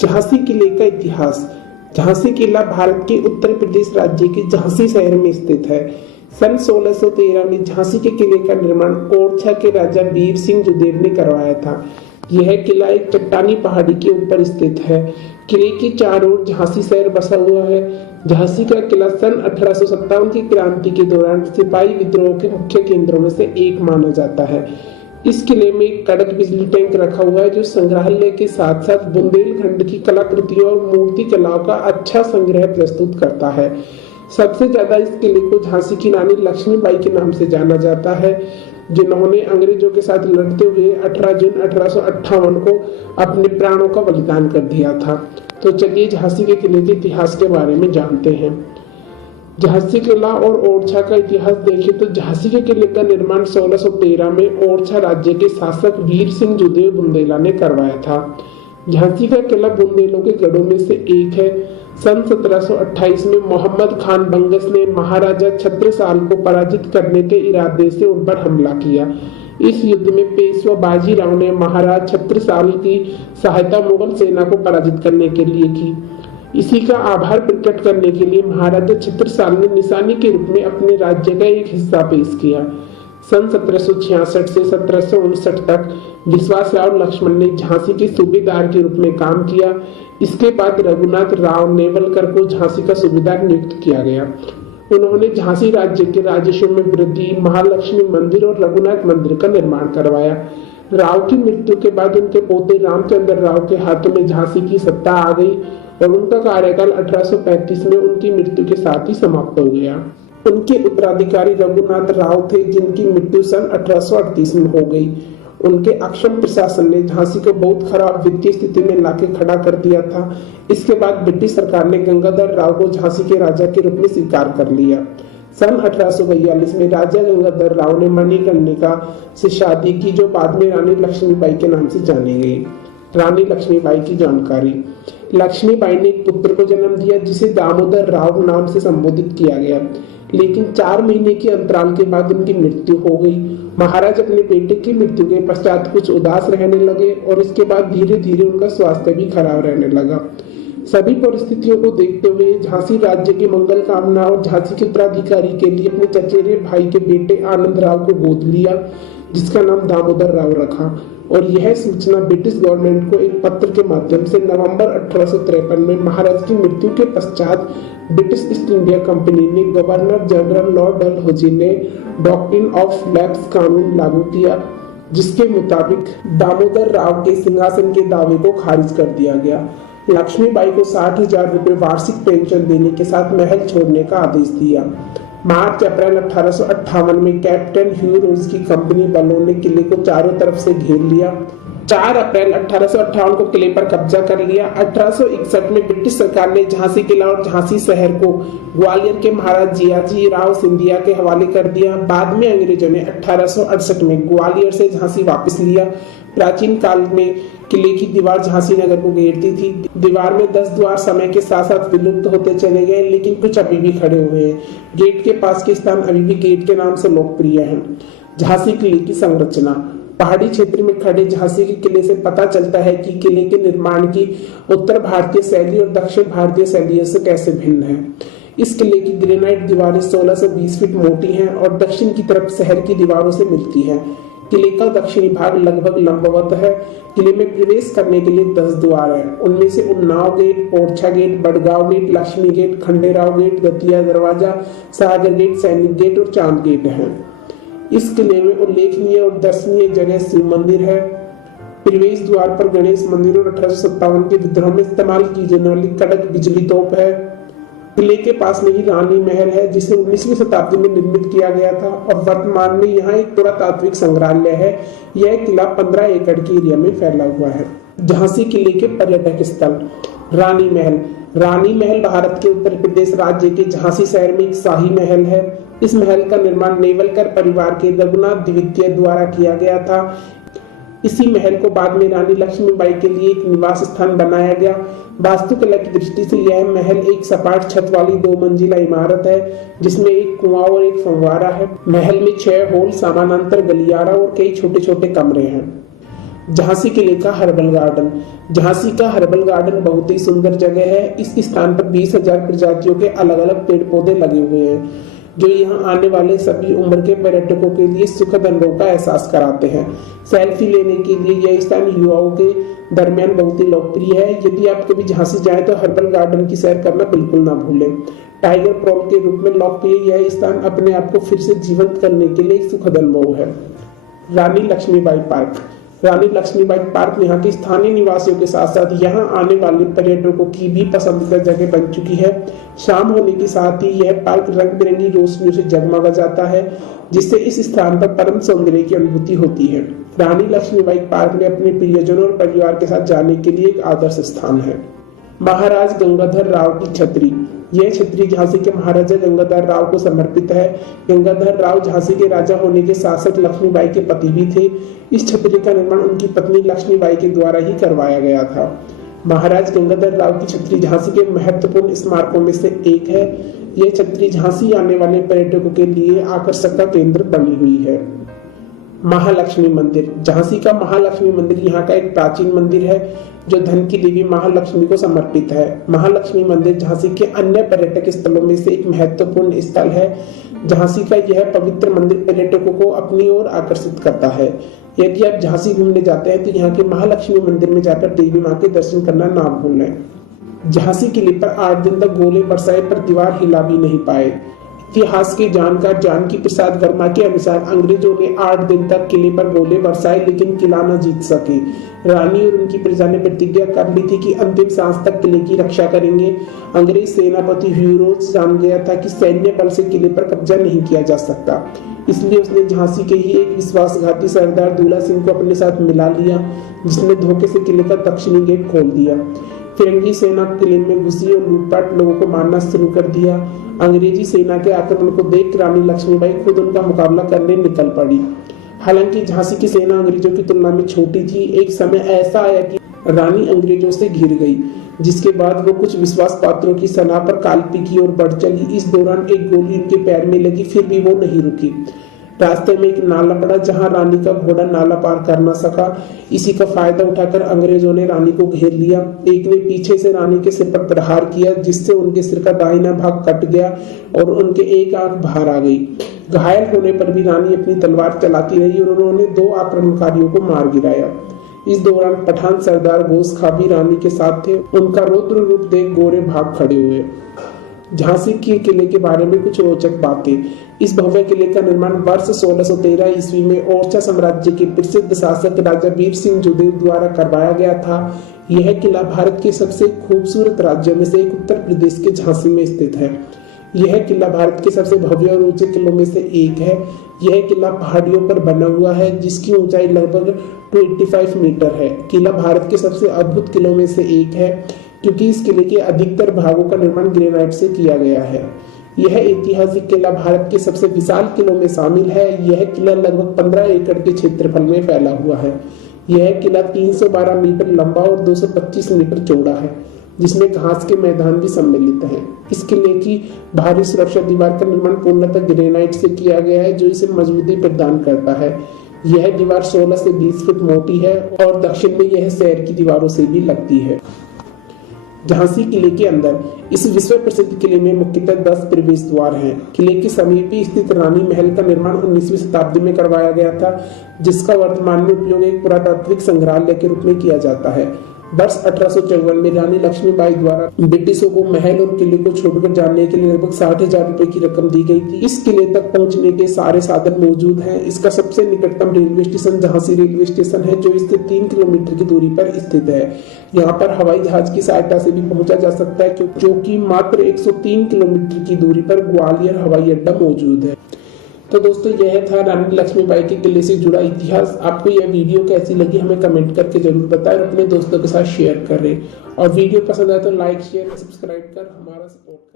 झांसी किले का इतिहास। झांसी किला भारत के उत्तर प्रदेश राज्य के झांसी शहर में स्थित है। सन 1613 में झांसी के किले का निर्माण ओरछा के राजा वीर सिंह जुदेव ने करवाया था। यह किला एक चट्टानी पहाड़ी के ऊपर स्थित है। किले की चारों ओर झांसी शहर बसा हुआ है। झांसी का किला सन 1857 की क्रांति के दौरान सिपाही विद्रोह के मुख्य केंद्रों में से एक माना जाता है। इस किले में एक कड़क बिजली टैंक रखा हुआ है जो संग्रहालय के साथ साथ बुंदेलखंड की कलाकृतियों और मूर्ति कलाओं का अच्छा संग्रह प्रस्तुत करता है। सबसे ज्यादा इस किले को झांसी की रानी लक्ष्मीबाई के नाम से जाना जाता है, जिन्होंने अंग्रेजों के साथ लड़ते हुए 18 जून 1858 को अपने प्राणों का बलिदान कर दिया था। तो चलिए झांसी के किले के इतिहास के बारे में जानते हैं। झांसी किला और ओरछा का इतिहास देखें तो झांसी के किले का निर्माण 1613 में ओरछा राज्य के शासक वीर सिंह जुदेव बुंदेला ने करवाया था। झांसी का किला बुंदेलों के गढ़ों में से एक है। सन 1728 में मोहम्मद खान बंगस ने महाराजा छत्रसाल को पराजित करने के इरादे से उन पर हमला किया। इस युद्ध में पेशवा बाजीराव ने महाराज छत्रसाल की सहायता मुगल सेना को पराजित करने के लिए की। इसी का आभार प्रकट करने के लिए महाराजा छत्रसाल ने निशानी के रूप में अपने राज्य का एक हिस्सा पेश किया। सन 1766 से 1759 तक विश्वासराव लक्ष्मण ने झांसी के सूबेदार के रूप में काम किया। इसके बाद रघुनाथ राव नेवलकर को झांसी का सूबेदार नियुक्त किया गया। उन्होंने झांसी राज्य के राजस्व में वृद्धि, महालक्ष्मी मंदिर और रघुनाथ मंदिर का निर्माण करवाया। राव की मृत्यु के बाद उनके पोते रामचंद्र राव के हाथों में झांसी की सत्ता आ गई और उनका कार्यकाल 1835 में उनकी मृत्यु के साथ ही समाप्त हो गया। उनके उत्तराधिकारी रघुनाथ राव थे, जिनकी मृत्यु सन 1838 में हो गई। उनके अक्षम प्रशासन ने झांसी को बहुत खराब वित्तीय स्थिति में लाके खड़ा कर दिया था। इसके बाद ब्रिटिश सरकार ने गंगाधर राव को झांसी के राजा के रूप में स्वीकार कर लिया। सन 1842 में राजा गंगाधर राव ने मणिकर्णिका से शादी की, जो बाद में रानी लक्ष्मीबाई के नाम से जानी गई। रानी लक्ष्मीबाई की जानकारी। लक्ष्मीबाई ने एक पुत्र को जन्म दिया जिसे दामोदर राव नाम से संबोधित किया गया, लेकिन 4 महीने के अंतराल के बाद उनकी मृत्यु हो गई। महाराज अपने बेटे की मृत्यु के पश्चात कुछ उदास रहने लगे और इसके बाद धीरे धीरे उनका स्वास्थ्य भी खराब रहने लगा। सभी परिस्थितियों को देखते हुए झांसी राज्य की मंगल कामना और झांसी के उत्तराधिकारी के लिए अपने चचेरे भाई के बेटे आनंद राव को गोद लिया, जिसका नाम दामोदर राव रखा। और यह सूचना ब्रिटिश गवर्नमेंट को एक पत्र के माध्यम से नवंबर 1853 में महाराज की मृत्यु के पश्चात ब्रिटिश ईस्ट इंडिया कंपनी ने गवर्नर जनरल लॉर्ड डलहौजी ने डॉक्ट्रिन ऑफ लैप्स कानून लागू किया, जिसके मुताबिक दामोदर राव के सिंहासन के दावे को खारिज कर दिया गया। लक्ष्मीबाई को 60,000 रुपए वार्षिक पेंशन देने के साथ महल छोड़ने का आदेश दिया। मार्च-अप्रैल 1858 में कैप्टन ह्यू रोज की कंपनी बलों ने किले को चारों तरफ से घेर लिया। 4 अप्रैल 1858 को किले पर कब्जा कर लिया। 1861 में ब्रिटिश सरकार ने झांसी किला और झांसी शहर को ग्वालियर के महाराज जियाजी राव सिंधिया के हवाले कर दिया। बाद में अंग्रेजों ने 1868 में ग्वालियर से झांसी वापस लिया। प्राचीन काल में किले की दीवार झांसी नगर को घेरती थी। दीवार में 10 द्वार समय के साथ साथ विलुप्त होते चले गए, लेकिन कुछ अभी भी खड़े हुए हैं। गेट के पास के स्थान अभी भी गेट के नाम से लोकप्रिय हैं। झांसी किले की संरचना। पहाड़ी क्षेत्र में खड़े झांसी के किले से पता चलता है कि किले के निर्माण की उत्तर भारतीय शैली और दक्षिण भारतीय शैलियों से कैसे भिन्न है। इस किले की ग्रेनाइट दीवारें 16 से 20 फीट मोटी हैं और दक्षिण की तरफ शहर की दीवारों से मिलती है। किले का दक्षिणी भाग लगभग लंबवत है। किले में प्रवेश करने के लिए 10 द्वार हैं। उनमें से Unnao gate, Orchha gate, Badgaon gate, Lakshmi gate, Khanderao gate, Datia दरवाजा, सागर गेट, सैनिक गेट और चांद गेट हैं। इस किले में उल्लेखनीय और दर्शनीय जगह शिव मंदिर है। प्रवेश द्वार पर गणेश मंदिर और 1857 के विद्रोह में इस्तेमाल की जाने वाली कड़क बिजली तोप है। किले के पास में ही रानी महल है, जिसे 19वीं शताब्दी में निर्मित किया गया था और वर्तमान में यहाँ एक पुरातात्विक संग्रहालय है। यह किला 15 एकड़ के एरिया में फैला हुआ है। झांसी किले के पर्यटक स्थल। रानी महल। रानी महल भारत के उत्तर प्रदेश राज्य के झांसी शहर में एक शाही महल है। इस महल का निर्माण नेवलकर परिवार के रघुनाथ द्वितीय द्वारा किया गया था। इसी महल को बाद में रानी लक्ष्मीबाई के लिए एक निवास स्थान बनाया गया। वास्तुकला की दृष्टि से यह महल एक सपाट छत वाली 2 मंजिला इमारत है, जिसमें एक कुआं और एक फव्वारा है। महल में 6 हॉल, समानांतर गलियारा और कई छोटे छोटे कमरे हैं। झांसी किले का हर्बल गार्डन। झांसी का हर्बल गार्डन बहुत ही सुंदर जगह है। इस स्थान पर 20,000 प्रजातियों के अलग अलग पेड़ पौधे लगे हुए हैं, जो यहाँ आने वाले सभी उम्र के पर्यटकों के लिए सुखद अनुभव का एहसास कराते हैं। सेल्फी लेने के लिए यह स्थान युवाओं के दरमियान बहुत ही लोकप्रिय है। यदि आप कभी झांसी जाएं तो हर्बल गार्डन की सैर करना बिल्कुल ना भूलें। टाइगर प्रॉम के रूप में लोकप्रिय यह स्थान अपने आप को फिर से जीवंत करने के लिए एक सुखद अनुभव है। रानी लक्ष्मीबाई पार्क। रानी लक्ष्मीबाई पार्क यहाँ के स्थानीय निवासियों के साथ साथ यहाँ आने वाले पर्यटकों की भी पसंदीदा जगह बन चुकी है। शाम होने के साथ ही यह पार्क रंग बिरंगी रोशनियों से जगमगा जाता है, जिससे इस स्थान पर परम सौंदर्य की अनुभूति होती है। रानी लक्ष्मीबाई पार्क में अपने प्रियजनों और परिवार के साथ जाने के लिए एक आदर्श स्थान है। महाराज गंगाधर राव की छतरी। यह छतरी झांसी के महाराजा गंगाधर राव को समर्पित है। गंगाधर राव झांसी के राजा होने के साथ साथ लक्ष्मीबाई के पति भी थे। इस छतरी का निर्माण उनकी पत्नी लक्ष्मीबाई के द्वारा ही करवाया गया था। महाराज गंगाधर राव की छतरी झांसी के महत्वपूर्ण स्मारकों में से एक है। यह छतरी झांसी आने वाले पर्यटकों के लिए आकर्षक का केंद्र बनी हुई है। महालक्ष्मी मंदिर। झांसी का महालक्ष्मी मंदिर यहाँ का एक प्राचीन मंदिर है, जो धन की देवी महालक्ष्मी को समर्पित है। महालक्ष्मी मंदिर झांसी के अन्य पर्यटक स्थलों में से एक महत्वपूर्ण स्थल है। झांसी का यह पवित्र मंदिर पर्यटकों को अपनी ओर आकर्षित करता है। यदि आप झांसी घूमने जाते हैं तो यहाँ के महालक्ष्मी मंदिर में जाकर देवी माँ के दर्शन करना ना भूलें। झांसी किले पर 8 दिन तक गोले बरसाए पर दीवार हिला भी नहीं पाए। इतिहास के जानकार जानकी प्रसाद वर्मा के अनुसार अंग्रेजों ने 8 दिन तक किले पर गोले बरसाए, लेकिन किला न जीत सके। रानी और उनकी प्रजा ने प्रतिज्ञा कर ली थी कि अंतिम सांस तक किले की रक्षा करेंगे। अंग्रेज सेनापति ह्यूरोज जान गया था कि सैन्य बल से किले पर कब्जा नहीं किया जा सकता, इसलिए उसने झांसी के ही एक विश्वासघाती सरदार दूल्हा सिंह को अपने साथ मिला लिया, जिसने धोखे से किले का दक्षिणी गेट खोल दिया। फिरंगी सेना किले में घुसी और लूटपाट लोगों को मारना शुरू कर दिया। अंग्रेजी सेना के आक्रमण को देख रानी लक्ष्मीबाई खुद उनका मुकाबला करने निकल पड़ी। हालांकि झांसी की सेना अंग्रेजों की तुलना में छोटी थी। एक समय ऐसा आया कि रानी अंग्रेजों से घिर गई, जिसके बाद वो कुछ विश्वास पात्रों की सलाह पर कालपी की ओर बढ़ चली। इस दौरान एक गोली उनके पैर में लगी, फिर भी वो नहीं रुकी। रास्ते में एक नाला पड़ा, जहां रानी का घोड़ा नाला पार कर न सका। इसी का फायदा उठाकर अंग्रेजों ने रानी को घेर लिया। एक ने पीछे से रानी के सिर पर प्रहार किया, जिससे उनके सिर का दाहिना भाग कट गया और उनके एक आंख बाहर आ गई। घायल होने पर भी रानी अपनी तलवार चलाती रही और उन्होंने 2 आक्रमणकारियों को मार गिराया। इस दौरान पठान सरदार गोस खां भी रानी के साथ थे। उनका रौद्र रूप देख गोरे भाग खड़े हुए। झांसी के किले के बारे में कुछ रोचक बातें। इस भव्य किले का निर्माण वर्ष 1613 ईस्वी में ओरछा साम्राज्य के प्रसिद्ध शासक राजा वीर सिंह जुदेव द्वारा करवाया गया था। यह किला भारत के सबसे खूबसूरत राज्यों में से एक उत्तर प्रदेश के झांसी में स्थित है। यह किला भारत के सबसे भव्य और ऊंचे किलों में से एक है। यह किला पहाड़ियों पर बना हुआ है, जिसकी ऊंचाई लगभग 285 मीटर है। किला भारत के सबसे अद्भुत किलों में से एक है, क्योंकि इस किले के अधिकतर भागों का निर्माण ग्रेनाइट से किया गया है। यह ऐतिहासिक किला भारत के सबसे विशाल किलों में शामिल है। यह किला लगभग 15 एकड़ के क्षेत्रफल में फैला हुआ है। यह किला 312 मीटर लंबा और 225 मीटर चौड़ा है, जिसमें घास के मैदान भी सम्मिलित हैं। इस किले की भारी सुरक्षा दीवार का निर्माण पूर्णतः ग्रेनाइट से किया गया है, जो इसे मजबूती प्रदान करता है। यह दीवार 16 से 20 फुट मोटी है और दक्षिण में यह शहर की दीवारों से भी लगती है। झांसी किले के अंदर इस विश्व प्रसिद्ध किले में मुख्यतः 10 प्रवेश द्वार हैं। किले के समीप ही स्थित रानी महल का निर्माण 19वीं शताब्दी में करवाया गया था, जिसका वर्तमान में उपयोग एक पुरातात्विक संग्रहालय के रूप में किया जाता है। वर्ष 1854 में रानी लक्ष्मीबाई द्वारा ब्रिटिशों को महल और किले को छोड़कर जाने के लिए लगभग 60,000 रुपए की रकम दी गई थी। इस किले तक पहुंचने के सारे साधन मौजूद हैं। इसका सबसे निकटतम railway station Jhansi railway station है, जो इससे 3 किलोमीटर की दूरी पर स्थित है। यहाँ पर हवाई जहाज की सहायता से भी पहुंचा जा सकता है, जो कि मात्र 103 किलोमीटर की दूरी पर ग्वालियर हवाई अड्डा मौजूद है। तो दोस्तों, यह था रानी लक्ष्मीबाई के किले से जुड़ा इतिहास। आपको यह वीडियो कैसी लगी हमें कमेंट करके जरूर बताएं और अपने दोस्तों के साथ शेयर करें। और वीडियो पसंद आए तो लाइक, शेयर, सब्सक्राइब कर हमारा सपोर्ट करें।